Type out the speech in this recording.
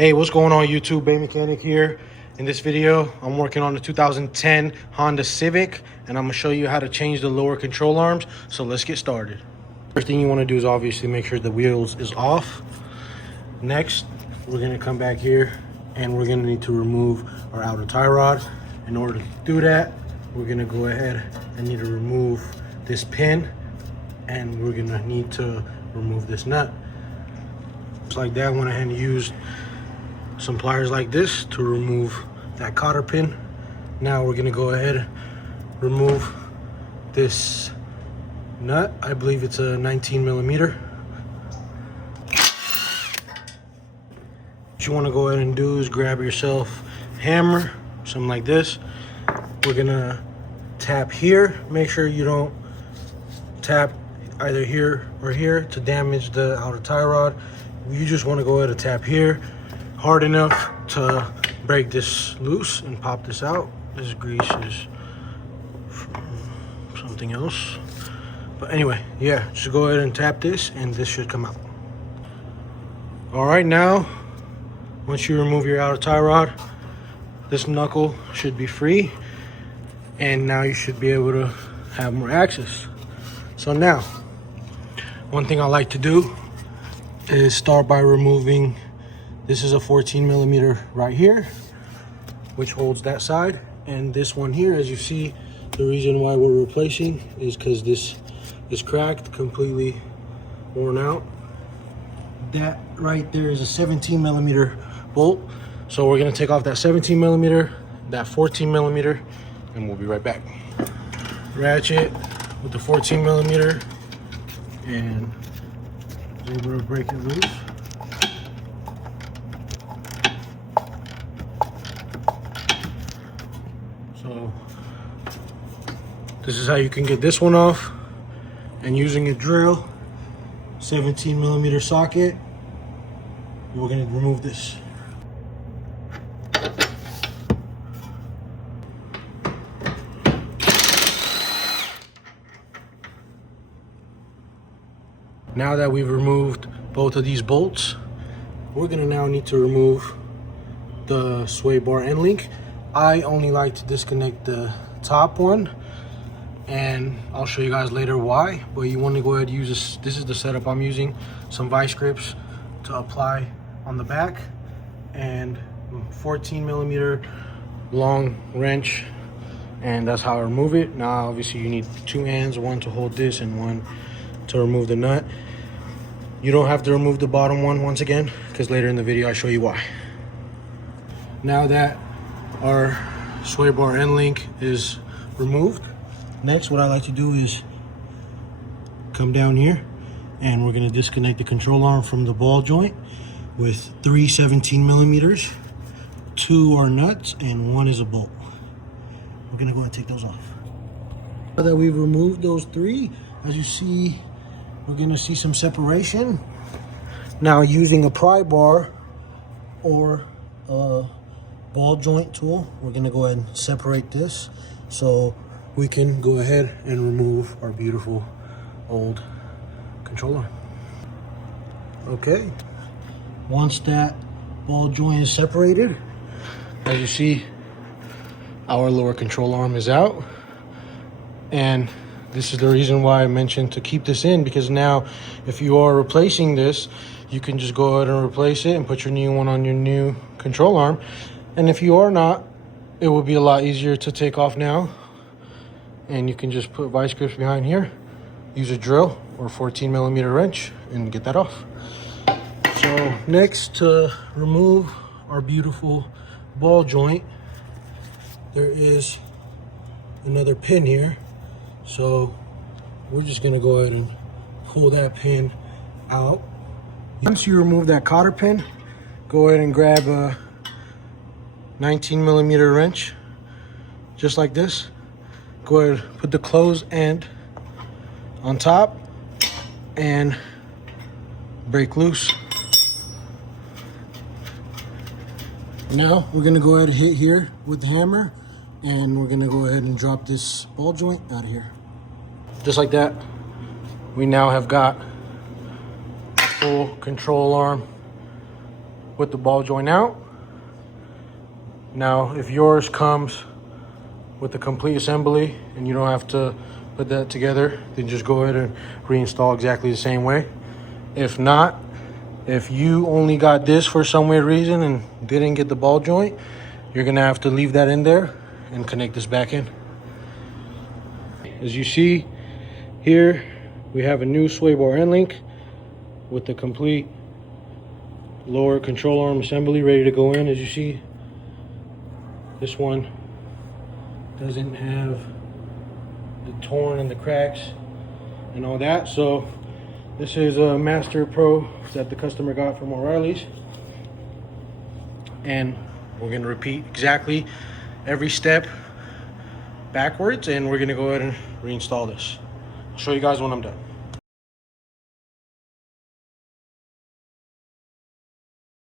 Hey, what's going on YouTube? Bay Mechanic here. In this video, I'm working on the 2010 Honda Civic, and I'm gonna show you how to change the lower control arms. So let's get started. First thing you wanna do is obviously make sure the wheels is off. Next, we're gonna come back here and we're gonna need to remove our outer tie rod. In order to do that, we're gonna go ahead and need to remove this pin, and we're gonna need to remove this nut. Just like that, I went ahead and used some pliers like this to remove that cotter pin. Now we're gonna go ahead and remove this nut. I believe it's a 19 millimeter. What you wanna go ahead and do is grab yourself a hammer, something like this. We're gonna tap here. Make sure you don't tap either here or here to damage the outer tie rod. You just wanna go ahead and tap here hard enough to break this loose and pop this out. This grease is from something else. But anyway, yeah, just go ahead and tap this and this should come out. All right, now, once you remove your outer tie rod, this knuckle should be free. And now you should be able to have more access. So now, one thing I like to do is start by removing. This is a 14 millimeter right here, which holds that side. And this one here, as you see, the reason why we're replacing is because this is cracked, completely worn out. That right there is a 17 millimeter bolt. So we're gonna take off that 17 millimeter, that 14 millimeter, and we'll be right back. Ratchet with the 14 millimeter and was able to break it loose. So this is how you can get this one off. And using a drill, 17 millimeter socket, we're gonna remove this. Now that we've removed both of these bolts, we're gonna now need to remove the sway bar end link. I only like to disconnect the top one, and I'll show you guys later why, but you want to go ahead and use this. This is the setup I'm using. Some vice grips to apply on the back, and 14 millimeter long wrench, and that's how I remove it. Now obviously you need two hands, one to hold this and one to remove the nut. You don't have to remove the bottom one once again, because later in the video I show you why. Now that our sway bar end link is removed, next what I like to do is come down here and we're going to disconnect the control arm from the ball joint with 3 17 millimeters. 2 are nuts and 1 is a bolt. We're going to go ahead and take those off. Now that we've removed those 3, as you see, we're going to see some separation. Now using a pry bar or a ball joint tool, we're going to go ahead and separate this so we can go ahead and remove our beautiful old controller. Okay, once that ball joint is separated, as you see, our lower control arm is out. And this is the reason why I mentioned to keep this in, because now if you are replacing this, you can just go ahead and replace it and put your new one on your new control arm. And if you are not, it will be a lot easier to take off now. And you can just put vice grips behind here, use a drill or 14 millimeter wrench and get that off. So next, to remove our beautiful ball joint, there is another pin here. So we're just gonna go ahead and pull that pin out. Once you remove that cotter pin, go ahead and grab a 19 millimeter wrench, just like this. Go ahead, put the closed end on top and break loose. Now we're gonna go ahead and hit here with the hammer, and we're gonna go ahead and drop this ball joint out of here. Just like that, we now have got a full control arm with the ball joint out. Now, if yours comes with the complete assembly and you don't have to put that together, then just go ahead and reinstall exactly the same way. If not, if you only got this for some weird reason and didn't get the ball joint, you're gonna have to leave that in there and connect this back in. As you see here, we have a new sway bar end link with the complete lower control arm assembly ready to go in. As you see, this one doesn't have the torn and the cracks and all that. So this is a Master Pro that the customer got from O'Reilly's, and we're going to repeat exactly every step backwards, and we're going to go ahead and reinstall this. I'll show you guys when I'm done.